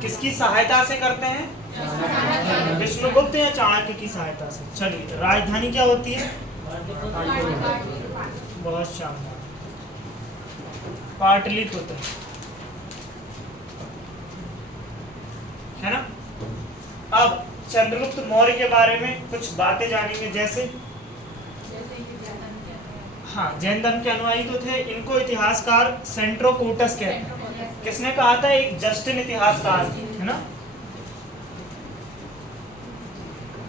किसकी सहायता से करते हैं? विष्णुगुप्त या चाणक्य की सहायता से। चलिए, राजधानी क्या होती है? बहुत शानदार, पाटलिपुत्र, है ना। अब चंद्रगुप्त मौर्य के बारे में कुछ बातें जानेंगे, जैसे हाँ, जैन धर्म के अनुयायी तो थे। इनको इतिहासकार सेंट्रोकोटस कहते हैं। किसने कहा था? एक जस्टिन इतिहासकार, है ना,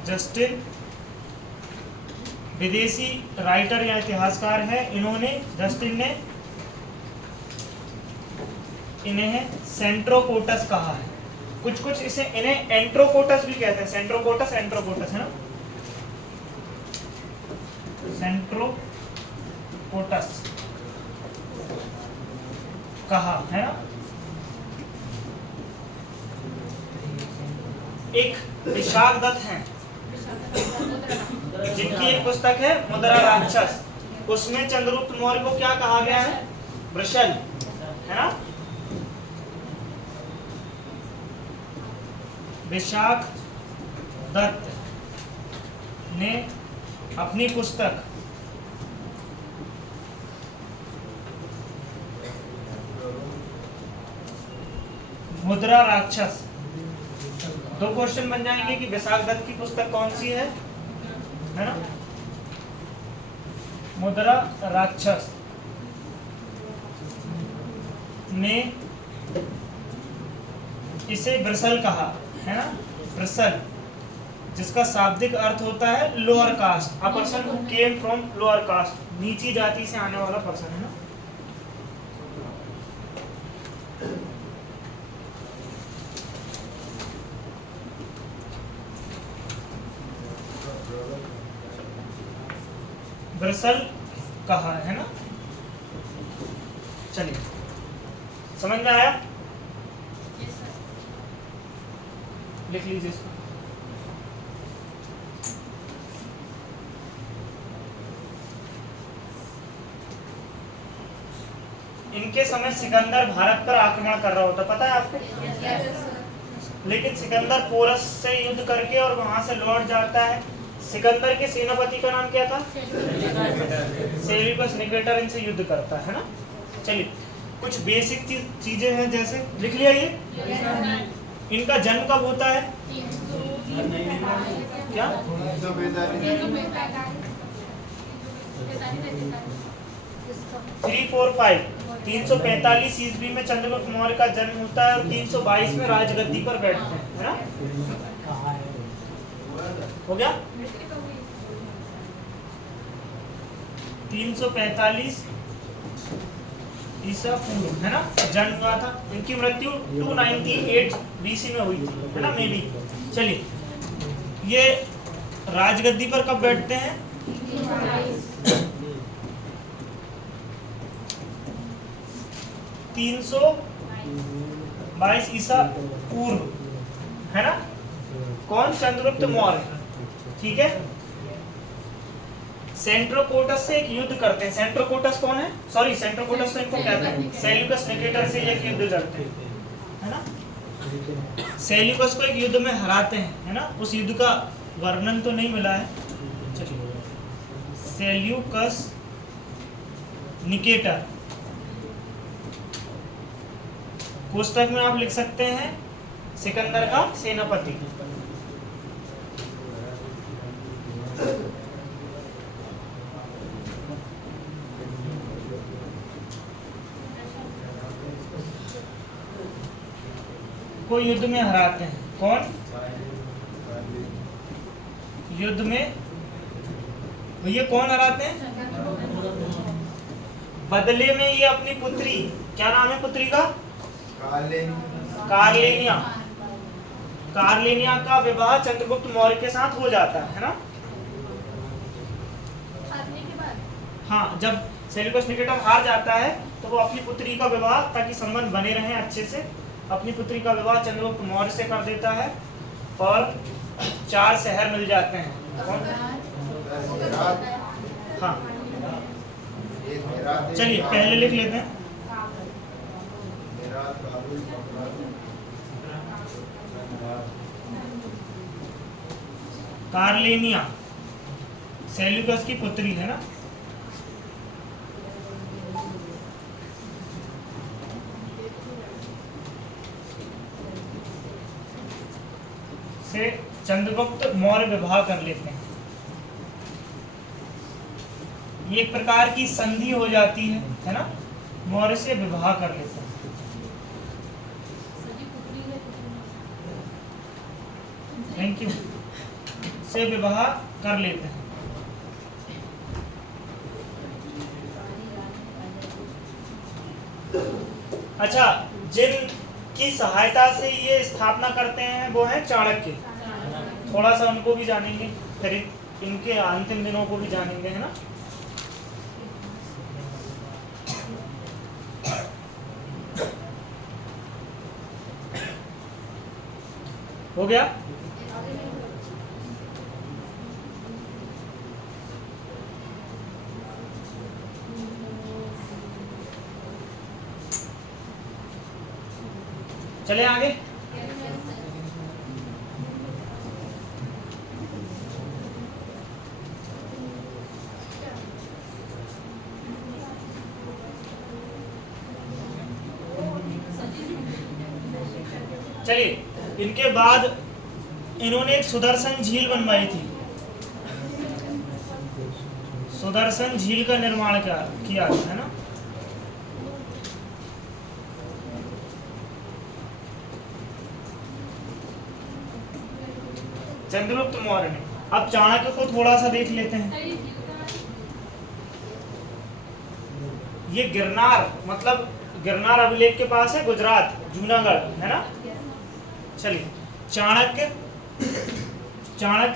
जस्टिन, विदेशी राइटर या इतिहासकार है। जस्टिन ने इन्हें सेंट्रोकोटस कहा है। कुछ इसे इन्हें एंट्रोकोटस भी कहते हैं। सेंट्रोकोटस, एंट्रोकोटस, है ना, सेंट्रोकोटस कहा है ना। एक विशाखदत्त हैं, जिनकी एक पुस्तक है मुद्रा राक्षस। उसमें चंद्रगुप्त मौर्य को क्या कहा गया है? वृषल, है ना। विशाखदत्त ने अपनी पुस्तक मुद्रा राक्षस, दो क्वेश्चन बन जाएंगे कि विशाखदत्त की पुस्तक कौन सी है ना। मुद्रा राक्षस ने इसे वृषल कहा, है ना। वृषल, जिसका शाब्दिक अर्थ होता है lower caste, a person who came from lower caste, नीची जाति से आने वाला पर्सन, है ना। वृषल कहा है ना। चलिए, समझ में आया? लिख लीजिए इसको। इनके समय सिकंदर भारत पर आक्रमण कर रहा होता, पता है आपको? लेकिन सिकंदर पोरस से युद्ध करके और वहां से लौट जाता है। सिकंदर के सेनापति का नाम क्या था? सेल्यूकस निकेटर इनसे युद्ध करता है ना। चलिए, कुछ बेसिक चीजें हैं, जैसे लिख लिया ये। इनका जन्म कब होता है? क्या? 345 ईस्वी में चंद्रगुप्त मौर्य का जन्म होता है और 322 में राजगद्दी पर बैठते हैं, है ना। हो गया? 345 ईसा पूर्व, है ना, जन्म हुआ था। इनकी मृत्यु 298 बीसी में हुई थी, है ना, मे बी। चलिए, ये राजगद्दी पर कब बैठते हैं? 322 ईसा पूर्व, है ना। कौन? चंद्रगुप्त मौर्य, ठीक है। सेंट्रोकोटस से एक युद्ध करते हैं। सेंट्रोकोटस कौन है? सॉरी, सेंट्रोकोटस से इनको कहते हैं। सेल्यूकस निकेटर से एक युद्ध करते हैं, है ना। सेल्यूकस को एक युद्ध में हराते हैं, है ना। उस युद्ध का वर्णन तो नहीं मिला है। चलिए, सेल्यूकस निकेटर, पुस्तक में आप लिख सकते हैं सिकंदर का सेनापति। को युद्ध में हराते हैं। कौन? युद्ध में भैया कौन हराते हैं? बदले में ये अपनी पुत्री, क्या नाम है पुत्री का? कार्लेनिया। कार्लेनिया का विवाह चंद्रगुप्त मौर्य के साथ हो जाता है ना। हाँ, जब सेल्यूकस निकेटर हार जाता है तो वो अपनी पुत्री का विवाह, ताकि संबंध बने रहे अच्छे से, अपनी पुत्री का विवाह चंद्रगुप्त मौर्य से कर देता है और 4 शहर मिल जाते हैं। कौन? हाँ, चलिए पहले लिख लेते हैं। कार्लेनिया सेल्यूकस की पुत्री है ना। से चंद्रगुप्त मौर्य विवाह कर लेते हैं। ये एक प्रकार की संधि हो जाती है ना, मौर्य से विवाह कर लेते हैं। Thank you. से विवाह कर लेते हैं। अच्छा, जिन की सहायता से ये स्थापना करते हैं वो है चाणक्य। थोड़ा सा उनको भी जानेंगे, फिर इनके अंतिम दिनों को भी जानेंगे, है ना। हो गया। चले आगे। चलिए, इनके बाद इन्होंने एक सुदर्शन झील बनवाई थी। सुदर्शन झील का निर्माण किया है ना। चंद्रगुप्त मौर्य ने। अब चाणक्य को थोड़ा सा देख लेते हैं। ये गिरनार, मतलब गिरनार अभिलेख के पास है, गुजरात, जूनागढ़, है ना। चलिए, चाणक्य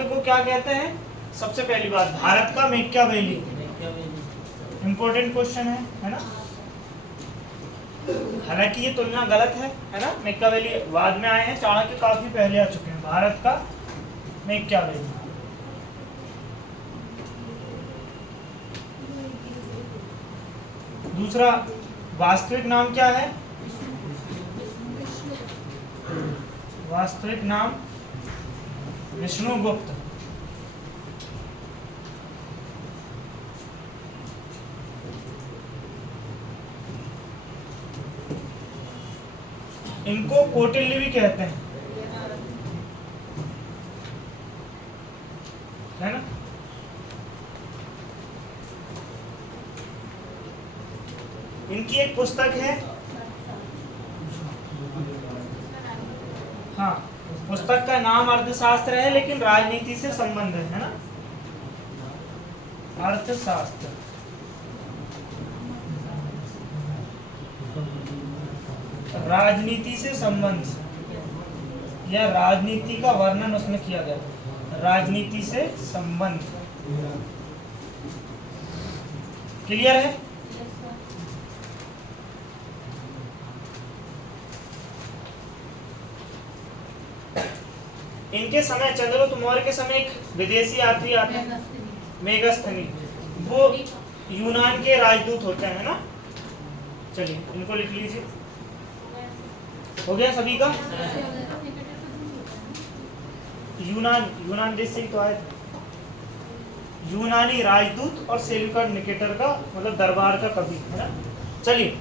को क्या कहते हैं? सबसे पहली बात, भारत का मैकियावेली। इंपॉर्टेंट क्वेश्चन है ना। हालांकि ये तुलना गलत है ना। मैकियावेली बाद में आए हैं, चाणक्य काफी पहले आ चुके हैं। भारत का मैकियावेली। दूसरा, वास्तविक नाम क्या है? वास्तविक नाम विष्णुगुप्त। इनको कौटिल्य भी कहते हैं, है ना। इनकी एक पुस्तक है, हाँ, पुस्तक का नाम अर्थशास्त्र है, लेकिन राजनीति से संबंध है ना। अर्थशास्त्र। राजनीति से संबंध या राजनीति का वर्णन उसमें किया गया। राजनीति से संबंध। क्लियर है? इनके समय, चंद्रगुप्त मौर्य के समय एक विदेशी यात्री आते हैं, मेगस्थनी। वो यूनान के राजदूत होते हैं ना। चलिए, इनको लिख लीजिए। हो गया सभी का? यूनान देश से ही तो आए थे। यूनानी राजदूत और सेल्यूकस निकेटर का मतलब दरबार का कवि, है ना। चलिए,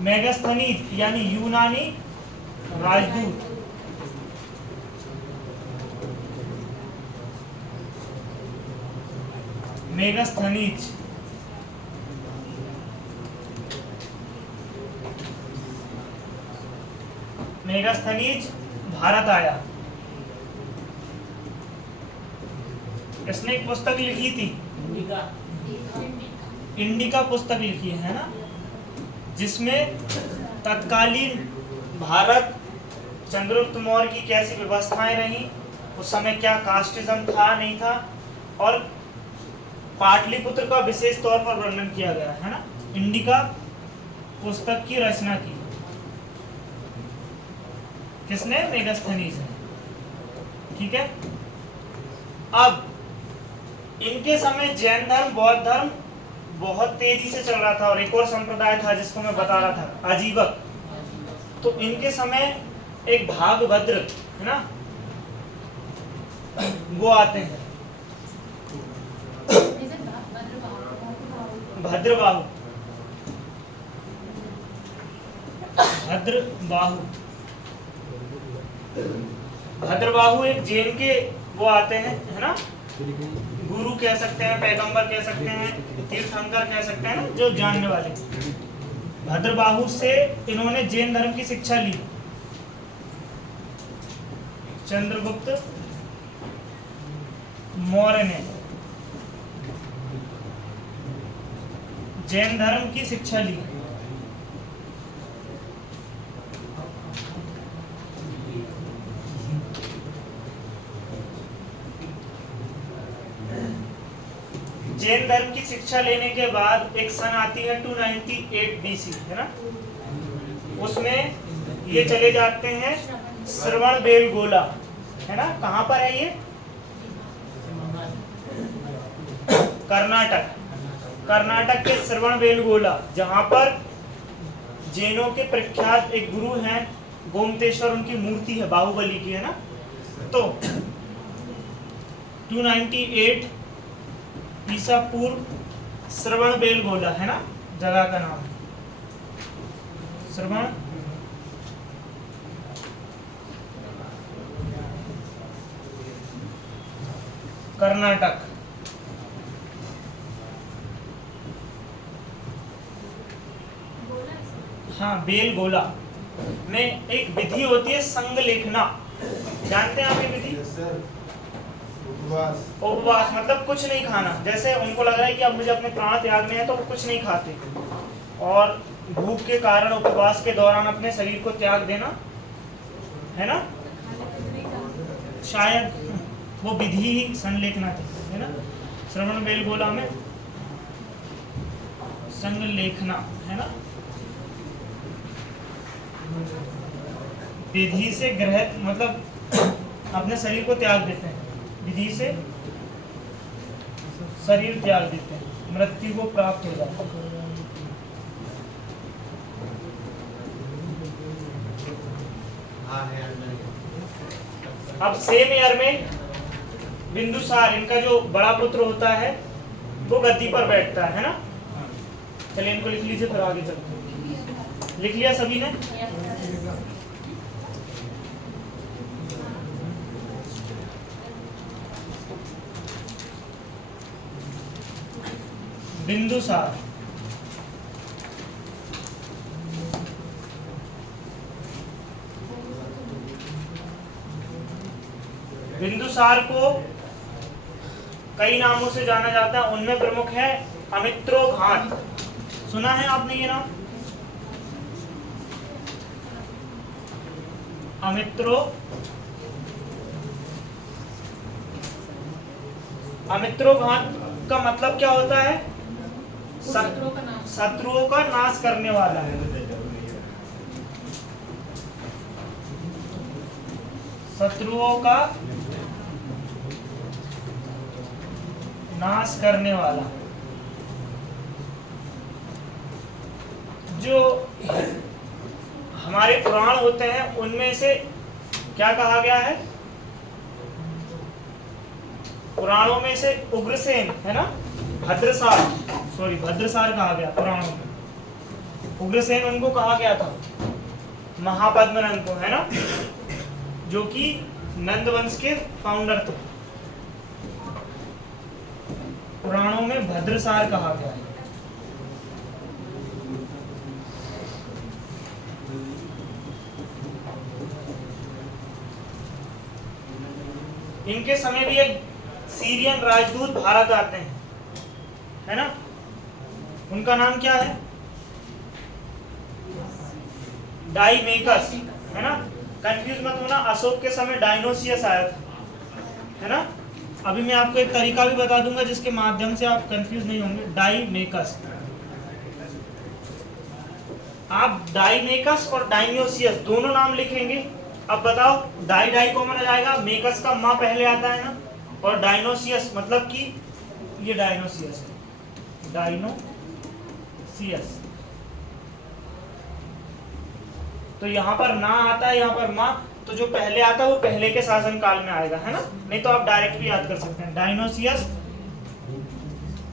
मेगस्थनीज यानी यूनानी राजदूत। मेगस्थनीज भारत आया। इसने एक पुस्तक लिखी थी, इंडिका पुस्तक लिखी है ना, जिसमें तत्कालीन भारत, चंद्रगुप्त मौर्य की कैसी व्यवस्थाएं रही, उस समय क्या कास्टिज्म था नहीं था, और पाटलिपुत्र का विशेष तौर पर वर्णन किया गया है ना। इंडिका पुस्तक की रचना की किसने? मेगस्थनीज ने। ठीक है। अब इनके समय जैन धर्म, बौद्ध धर्म बहुत तेजी से चल रहा था, और एक और संप्रदाय था जिसको मैं बता रहा था, अजीवक। तो इनके समय एक भागभद्र है ना, वो आते हैं। भद्रबाहु, भद्रबाहु, भद्रबाहु एक जैन के वो आते हैं, है ना, गुरु कह सकते हैं, पैगंबर कह सकते हैं, तीर्थंकर कह सकते हैं ना, जो जानने वाले। भद्रबाहु से इन्होंने जैन धर्म की शिक्षा ली। चंद्रगुप्त मौर्य ने जैन धर्म की शिक्षा ली। जैन धर्म की शिक्षा लेने के बाद एक सन आती है 298 BC, है ना, उसमें ये चले जाते हैं श्रवणबेलगोला, है ना, कहाँ पर है ये? कर्नाटक, कर्नाटक के श्रवणबेलगोला, जहां पर जैनों के प्रख्यात एक गुरु हैं गोमतेश्वर, उनकी मूर्ति है बाहुबली की, है ना। तो 298 ईसा पूर्व श्रवणबेलगोला, है ना, जगह का नाम श्रवण कर्नाटक। हाँ, बेलगोला में एक विधि होती है संग लेखना, जानते हैं आप ये विधि? उपवास मतलब कुछ नहीं खाना। जैसे उनको लग रहा है कि अब मुझे अपने प्राण त्यागने हैं तो वो कुछ नहीं खाते, और भूख के कारण उपवास के दौरान अपने शरीर को त्याग देना, है ना, शायद वो विधि ही संलेखना थी, है ना। श्रवणबेलगोला में संग लेखना, है ना, विधि से ग्रह मतलब अपने शरीर को त्याग देते हैं, विधि से शरीर त्याग देते हैं, मृत्यु को प्राप्त हो जाता है। अब सेम ईयर में बिंदुसार, इनका जो बड़ा पुत्र होता है, वो गद्दी पर बैठता है ना। चलिए इनको लिख लीजिए, फिर आगे चलते हैं। लिख लिया सभी ने? बिंदुसार, बिंदुसार को कई नामों से जाना जाता है, उनमें प्रमुख है अमित्रोघात। सुना है आपने ये नाम? अमित्रोघात का मतलब क्या होता है? शत्रुओं का नाश करने वाला है। शत्रुओं का नाश करने वाला। जो हमारे पुराण होते हैं उनमें से क्या कहा गया है? पुराणों में से उग्रसेन, है ना, भद्रसार कहा गया पुराणों में। उग्रसेन उनको कहा गया था, महापद्मनंद को, है ना, जो कि नंद वंश के फाउंडर थे। पुराणों में भद्रसार कहा गया है। इनके समय भी एक सीरियन राजदूत भारत आते हैं, है ना, उनका नाम क्या है? डाइमेकस, है ना, कंफ्यूज मत होना, अशोक के समय डायनोसियस आया था, है ना। अभी मैं आपको एक तरीका भी बता दूंगा जिसके माध्यम से आप कंफ्यूज नहीं होंगे। डाइमेकस, आप डाइमेकस और डायनोसियस दोनों नाम लिखेंगे। अब बताओ, डाई डाई कॉमन आ जाएगा, मेकस का माँ पहले आता है ना, और डायनोसियस मतलब कि ये डायनोसियस है, डायनोसियस। तो यहाँ पर ना आता है, यहाँ पर माँ, तो जो पहले आता है वो पहले के शासन काल में आएगा, है ना, नहीं तो आप डायरेक्ट भी याद कर सकते हैं। डायनोसियस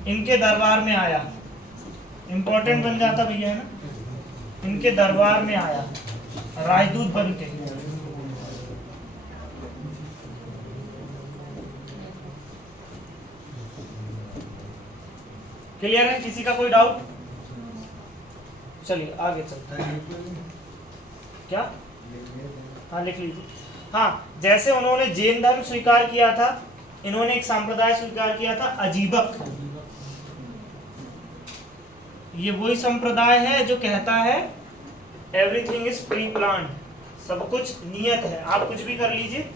इनके दरबार में आया, इंपॉर्टेंट बन जाता भैया, है ना, इनके दरबार में आया राजदूत बन के। क्लियर है, किसी का कोई डाउट? चलिए आगे चलते हैं। क्या? हाँ लिख लीजिए। हाँ, जैसे उन्होंने जैन धर्म स्वीकार किया था, इन्होंने एक संप्रदाय स्वीकार किया था अजीबक। ये वही संप्रदाय है जो कहता है एवरीथिंग इज प्री प्लान्ड, सब कुछ नियत है। आप कुछ भी कर लीजिए,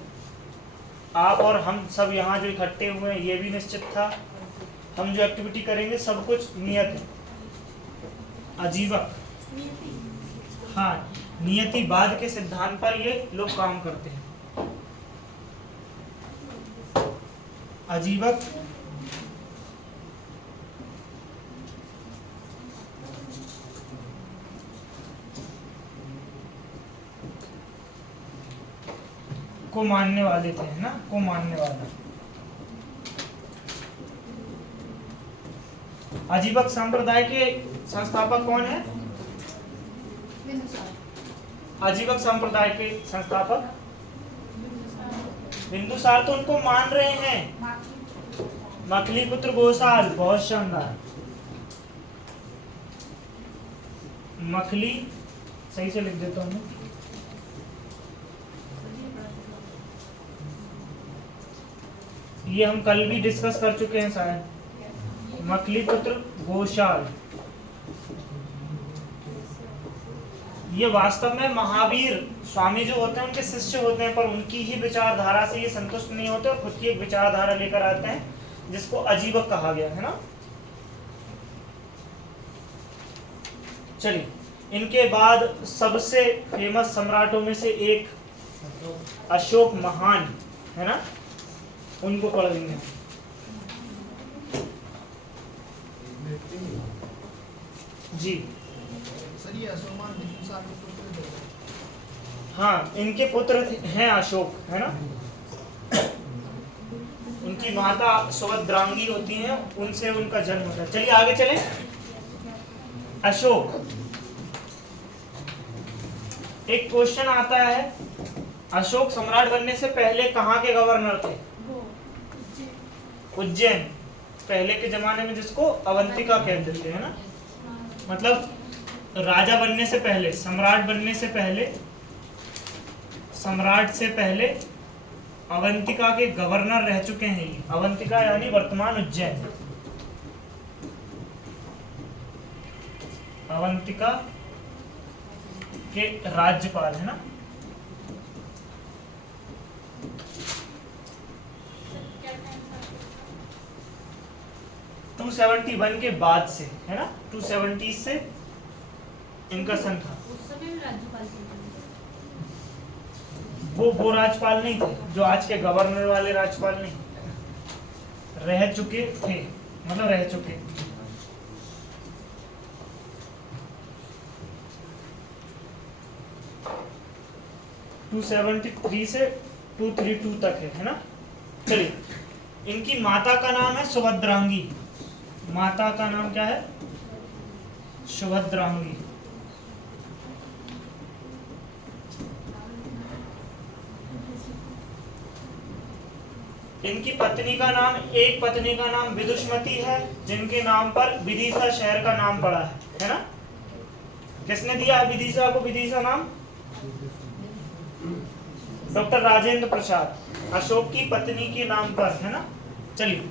आप और हम सब यहाँ जो इकट्ठे हुए हैं ये भी निश्चित था, हम जो एक्टिविटी करेंगे सब कुछ नियत है। अजीबक, हाँ, नियतिवाद के सिद्धांत पर ये लोग काम करते हैं। अजीबक को मानने वाले थे, है ना, को मानने वाला। अजीबक संप्रदाय के संस्थापक कौन है? अजीबक संप्रदाय के संस्थापक बिंदुसार। तो उनको मान रहे हैं, मखली पुत्र गोसाल, बहुत शानदार। मखली सही से लिख देता हूँ, ये हम कल भी डिस्कस कर चुके हैं शायद। मखली पुत्र गोशाल, ये वास्तव में महावीर स्वामी जो होते हैं उनके शिष्य होते हैं, पर उनकी ही विचारधारा से ये संतुष्ट नहीं होते और खुद की एक विचारधारा लेकर आते हैं जिसको अजीबक कहा गया, है ना। चलिए, इनके बाद सबसे फेमस सम्राटों में से एक अशोक महान, है ना, उनको पढ़ लेंगे। जी हाँ, इनके पुत्र हैं अशोक, है ना, उनकी माता सुभद्रांगी होती हैं, उनसे उनका जन्म होता है। चलिए आगे चलें। अशोक, एक क्वेश्चन आता है, अशोक सम्राट बनने से पहले कहाँ के गवर्नर थे? उज्जैन, पहले के जमाने में जिसको अवंतिका कहते थे, है ना, मतलब राजा बनने से पहले, सम्राट बनने से पहले, सम्राट से पहले अवंतिका के गवर्नर रह चुके हैं ये। अवंतिका यानी वर्तमान उज्जैन, अवंतिका के राज्यपाल, है ना। उस 271 के बाद से, है ना, 270 से इनका सन था। उस समय राज्यपाल थे। वो राज्यपाल नहीं थे जो आज के गवर्नर वाले राज्यपाल नहीं, रह चुके थे, मतलब रह चुके। टू 273 से 232 तक है ना। चलिए, इनकी माता का नाम है सुभद्रांगी। माता का नाम क्या है? सुभद्रांगी। इनकी पत्नी का नाम, एक पत्नी का नाम विदुषमती है, जिनके नाम पर विदिशा शहर का नाम पड़ा है ना। किसने दिया है विदिशा को विदिशा नाम? डॉक्टर राजेंद्र प्रसाद, अशोक की पत्नी के नाम पर, है ना। चलिए,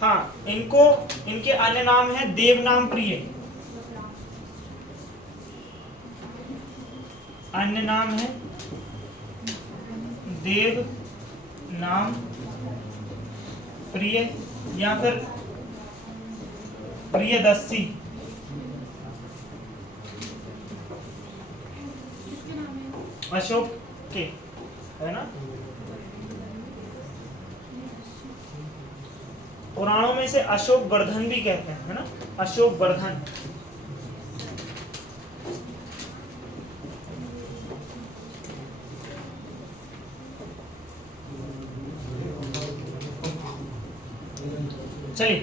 हाँ, इनको इनके अन्य नाम है देव नाम प्रिय, अन्य नाम है देव नाम प्रिय या फिर प्रियदर्शी। अशोक के, है ना। पुराणों में से अशोक वर्धन भी कहते हैं, है ना, अशोक वर्धन। चलिए,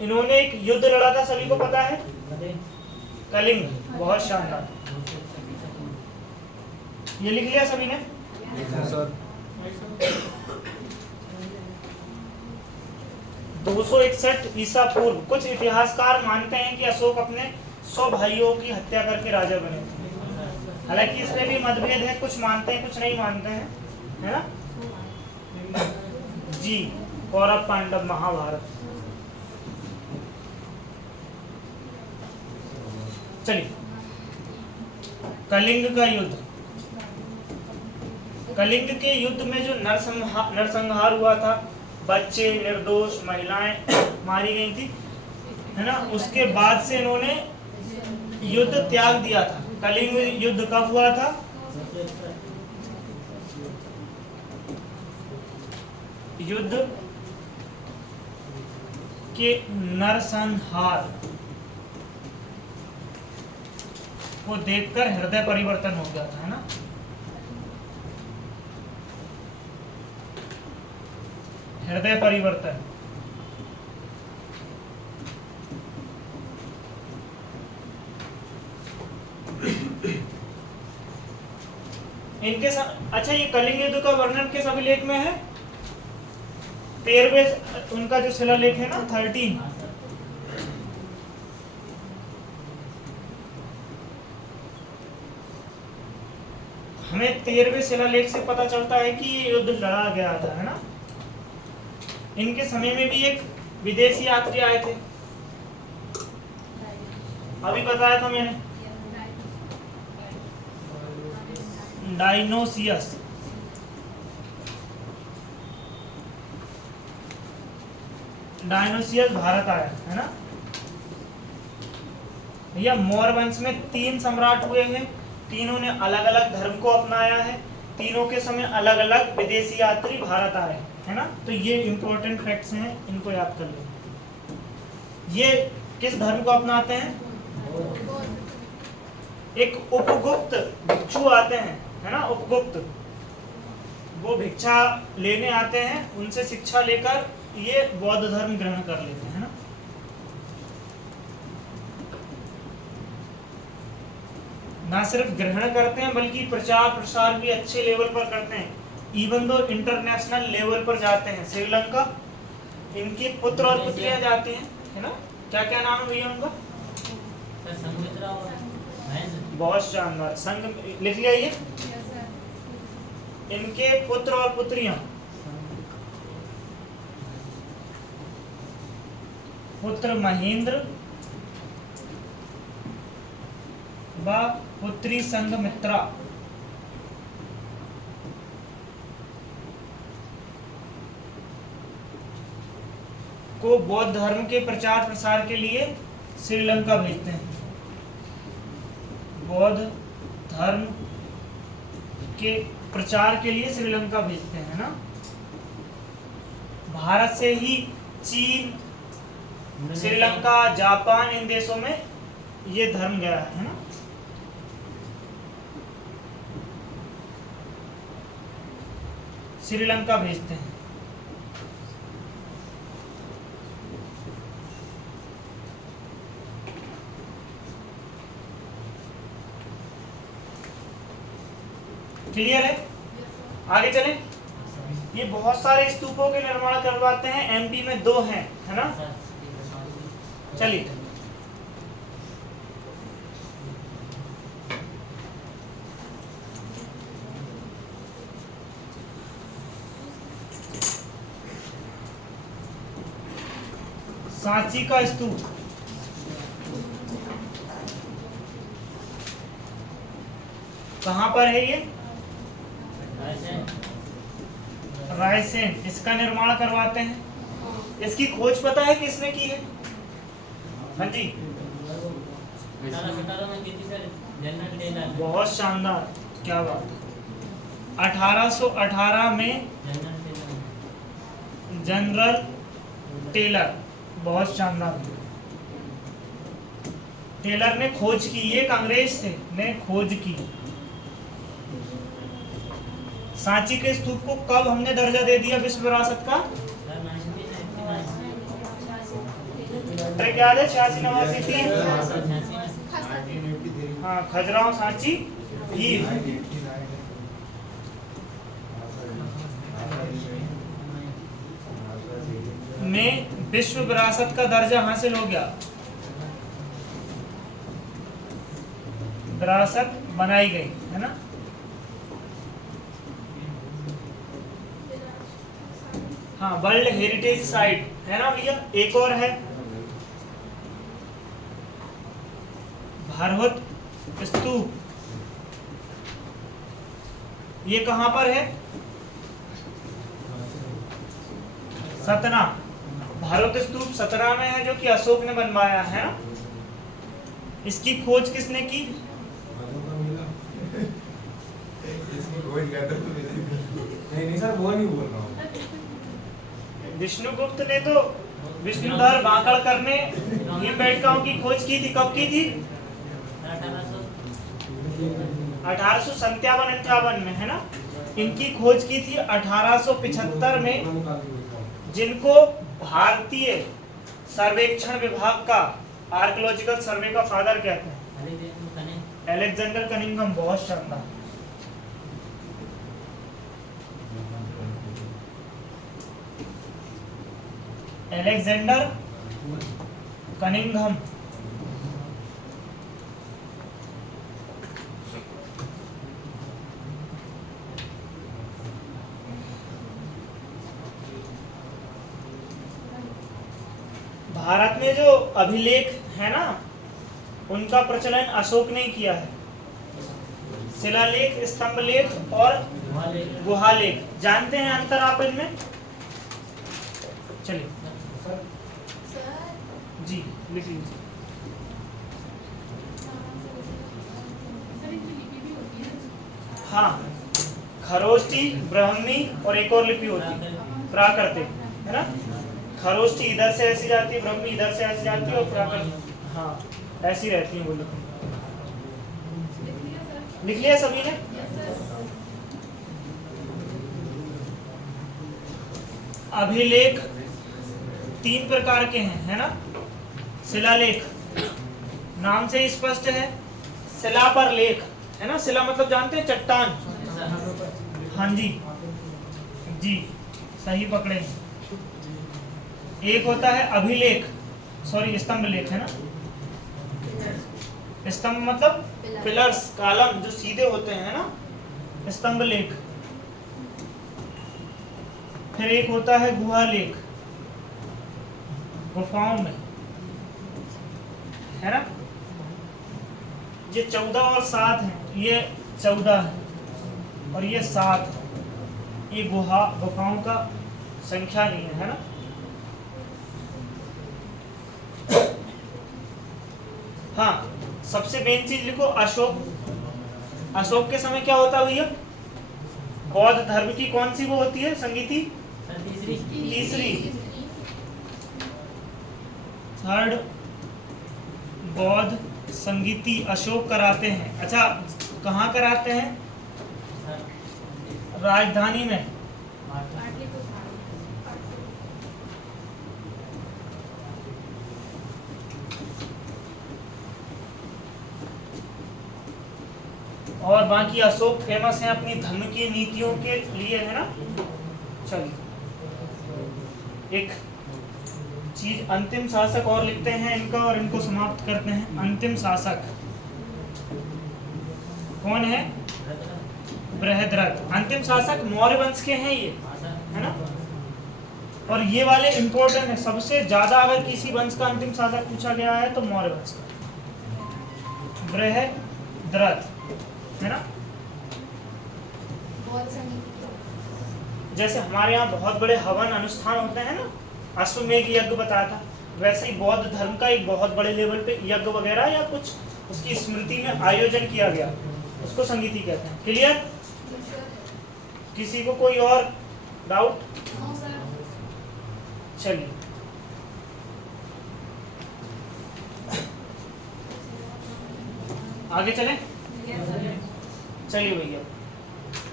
इन्होंने एक युद्ध लड़ा था, सभी को पता है, कलिंग। बहुत शानदार, ये लिख लिया सभी ने? 261 ईसा पूर्व। कुछ इतिहासकार मानते हैं कि अशोक अपने 100 भाइयों की हत्या करके राजा बने थे। हालांकि इसमें भी मतभेद है, कुछ मानते हैं कुछ नहीं मानते हैं, है ना जी। कौरव पांडव महाभारत। चलिए, कलिंग का युद्ध। कलिंग के युद्ध में जो नरसंहार हुआ था, बच्चे, निर्दोष महिलाएं मारी गई थी, है ना, उसके बाद से इन्होंने युद्ध त्याग दिया था। कलिंग युद्ध कब हुआ था? युद्ध के नरसंहार को देखकर हृदय परिवर्तन हो गया था, है ना। हृदय परिवर्तन। इनके साथ, अच्छा, ये कलिंग युद्ध का वर्णन किस अभिलेख में है? 13वें उनका जो शिलालेख है ना, 13। हमें 13वें शिलालेख से पता चलता है कि ये युद्ध लड़ा गया था, है ना। इनके समय में भी एक विदेशी यात्री आए थे, अभी बताया था मैंने, डायनोसियस। डायनोसियस भारत आया, है ना भैया। मौर्य वंश में 3 सम्राट हुए हैं, तीनों ने अलग अलग धर्म को अपनाया है, तीनों के समय अलग अलग विदेशी यात्री भारत आए, है ना। तो ये इंपॉर्टेंट फैक्ट्स हैं, इनको याद कर लो। ये किस धर्म को अपनाते हैं? एक उपगुप्त भिक्षु आते हैं, है ना, उपगुप्त। वो भिक्षा लेने आते हैं, उनसे शिक्षा लेकर ये बौद्ध धर्म ग्रहण कर लेते हैं, है ना। ना सिर्फ ग्रहण करते हैं बल्कि प्रचार प्रसार भी अच्छे लेवल पर करते हैं, इवन दो इंटरनेशनल लेवल पर जाते हैं। श्रीलंका इनके पुत्र और पुत्रियां जाती हैं, है ना। क्या क्या नाम है भैया उनका? बहुत शानदार, संघ लिख लिया ये। इनके पुत्र और पुत्रियां, पुत्र महेंद्र व पुत्री संघमित्रा। को बौद्ध धर्म के प्रचार प्रसार के लिए श्रीलंका भेजते हैं। बौद्ध धर्म के प्रचार के लिए श्रीलंका भेजते हैं ना। भारत से ही चीन, श्रीलंका, जापान, इन देशों में ये धर्म गया है ना। श्रीलंका भेजते हैं। क्लियर है? आगे चले। ये बहुत सारे स्तूपों के निर्माण करवाते हैं, एमपी में 2 हैं, है ना। चलिए, सांची का स्तूप कहां पर है? ये रायसेन। इसका निर्माण करवाते हैं। इसकी खोज पता है किसने की है? हाँ जी, बहुत शानदार, क्या बात है। 1818 में जनरल टेलर, बहुत शानदार। टेलर ने खोज की, ये अंग्रेज थे ने खोज की। सांची के स्तूप को कब हमने दर्जा दे दिया विश्व विरासत का? याद है 86, 89 थी। हाँ, खजुराहो सांची भी में विश्व विरासत का दर्जा हासिल हो गया, विरासत बनाई गई है ना। हाँ, वर्ल्ड हेरिटेज साइट है ना भैया। एक और है भारहत स्तूप, ये कहां पर है? सतना। भारत स्तूप सतना में है, जो कि अशोक ने बनवाया है ना। इसकी खोज किसने की? नहीं सर, वो नहीं बोल रहा हूँ। विष्णुगुप्त ने तो विष्णुधर बांकड़कर ने भीमबेटकाओं की खोज की थी। कब की थी? 1857 में है ना। इनकी खोज की थी 1875 में, जिनको भारतीय सर्वेक्षण विभाग का आर्कियोलॉजिकल सर्वे का फादर कहते हैं, अलेक्जेंडर कनिंघम। बहुत शानदार। Alexander Cunningham. भारत में जो अभिलेख है ना, उनका प्रचलन अशोक ने किया है। शिलालेख, स्तंभलेख और गुहालेख। जानते हैं अंतर आप इनमें? चलिए जी, लिख लीजिए। हाँ, खरोष्टी, ब्राह्मी और एक और लिपि होती है प्राकृतिक, है ना। खरोष्टी इधर से ऐसी जाती है, ब्राह्मी इधर से ऐसी जाती है, और प्राकृतिक हाँ ऐसी रहती है वो लिपि। लिख लिया सभी ने? अभिलेख 3 प्रकार के हैं, है ना। शिलालेख नाम से ही स्पष्ट है, शिला पर लेख है ना। शिला मतलब जानते हैं, चट्टान। हाँ जी जी, सही पकड़े। एक होता है अभिलेख, सॉरी स्तंभ लेख है ना। स्तंभ मतलब पिलर्स, कॉलम जो सीधे होते हैं ना, स्तंभ लेख। फिर एक होता है गुहा लेख, गुफाओं में, है ना। ये 14 और 7 है, ये 14 है और ये 7 है। ये गुफाओं का संख्या नहीं है ना। हाँ, सबसे मेन चीज लिखो, अशोक। अशोक के समय क्या होता भैया? बौद्ध धर्म की कौन सी वो होती है संगीति? तीसरी, थर्ड बौद्ध संगीति अशोक कराते हैं। अच्छा, कहाँ कराते हैं? राजधानी में। और बाकी अशोक फेमस है अपनी धर्म की नीतियों के लिए, है ना। चलिए, एक चीज अंतिम शासक और लिखते हैं इनका, और इनको समाप्त करते हैं। अंतिम शासक कौन है? बृहद्रथ। अंतिम शासक मौर्य वंश के हैं ये, है ना। और ये वाले इंपॉर्टेंट है सबसे ज्यादा। अगर किसी वंश का अंतिम शासक पूछा गया है तो मौर्य वंश का बृहद्रथ, है ना। जैसे हमारे यहाँ बहुत बड़े हवन अनुष्ठान होते हैं ना, अश्वमेघ यज्ञ बताया था, वैसे ही बौद्ध धर्म का एक बहुत बड़े लेवल पे यज्ञ वगैरह या कुछ उसकी स्मृति में आयोजन किया गया, उसको संगीति कहते हैं। क्लियर? किसी को कोई और डाउट? चलिए, आगे चलें। चलिए भैया,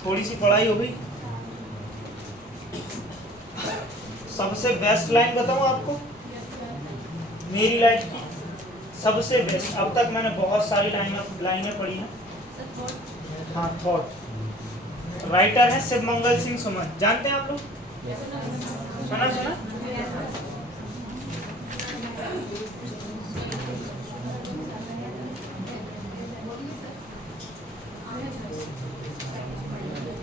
थोड़ी सी पढ़ाई हो गई। सबसे बेस्ट लाइन बताऊं आपको, मेरी लाइफ की सबसे बेस्ट, अब तक मैंने बहुत सारी लाइनें पढ़ी हैं। हाँ, थॉट। राइटर है शिवमंगल सिंह सुमन, जानते हैं आप लोग? सुना?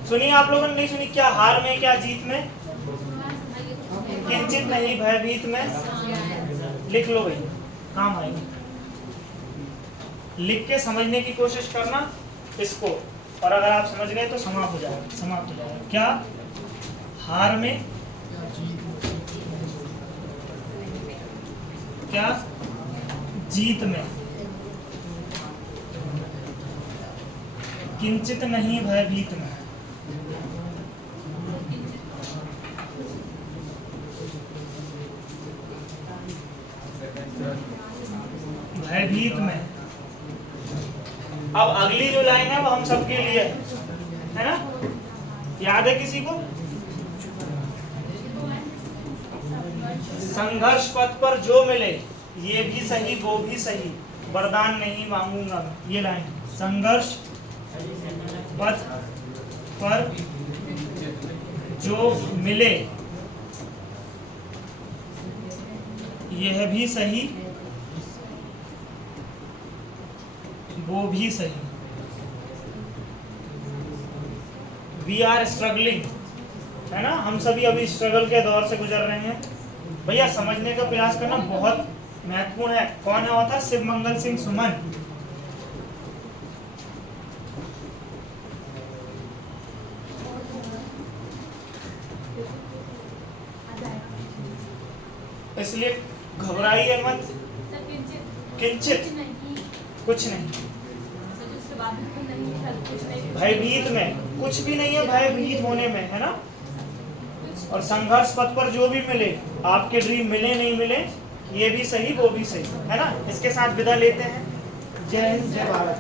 सुनिए, आप लोगों ने नहीं सुनी क्या? हार में क्या जीत में, किंचित नहीं भयभीत में। लिख लो भाई, काम आएगी। लिख के समझने की कोशिश करना इसको, और अगर आप समझ गए तो समाप्त हो जाएगा। क्या? हार में क्या, जीत में, किंचित नहीं भयभीत में। भयभीत में। अब अगली जो लाइन है वो हम सबके लिए है ना, याद है किसी को? संघर्ष पथ पर जो मिले, ये भी सही वो भी सही, वरदान नहीं मांगूंगा मैं। ये लाइन, संघर्ष पथ पर जो मिले, यह भी सही वो भी सही। वी आर स्ट्रगलिंग, है ना, हम सभी अभी स्ट्रगल के दौर से गुजर रहे हैं। भैया समझने का प्रयास करना बहुत महत्वपूर्ण है। कौन है होता? शिवमंगल सिंह सुमन। इसलिए घबराइए मत, किंचित कुछ नहीं, भयभीत में कुछ भी नहीं है, भयभीत होने में, है ना। और संघर्ष पथ पर जो भी मिले, आपके ड्रीम मिले नहीं मिले, ये भी सही वो भी सही, है ना। इसके साथ विदा लेते हैं। जय हिंद, जय भारत।